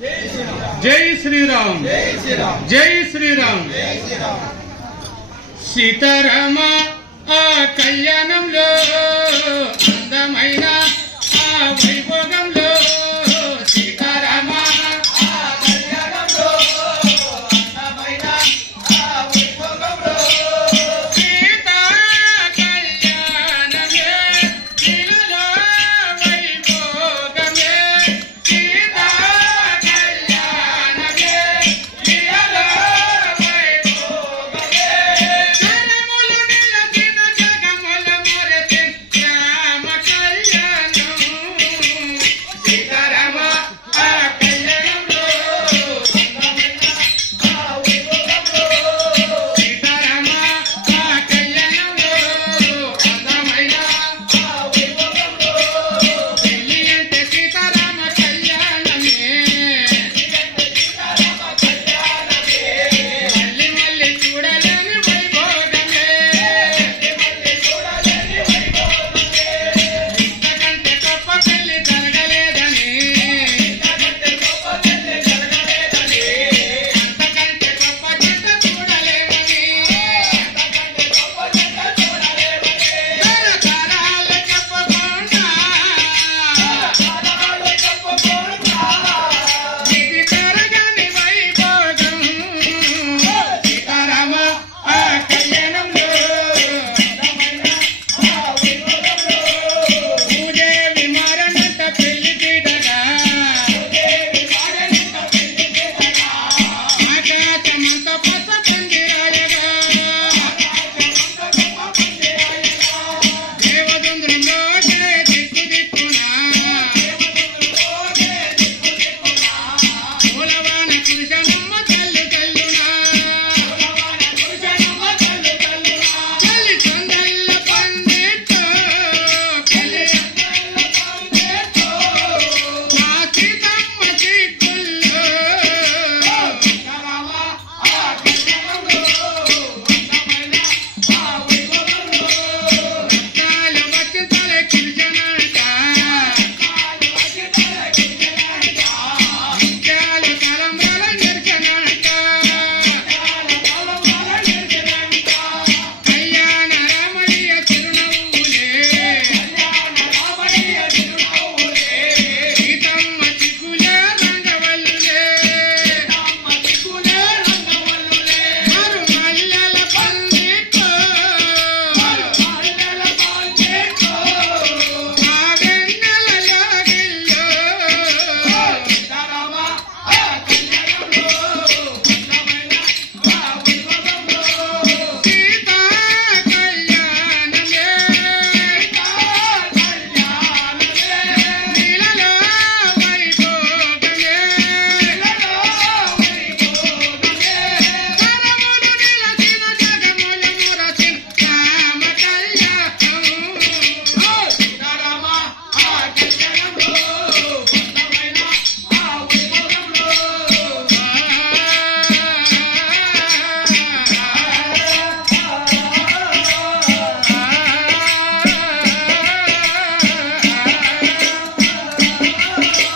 జై శ్రీరామ్. జై శ్రీరామ్. సీతారామ ఆ కళ్యాణంలో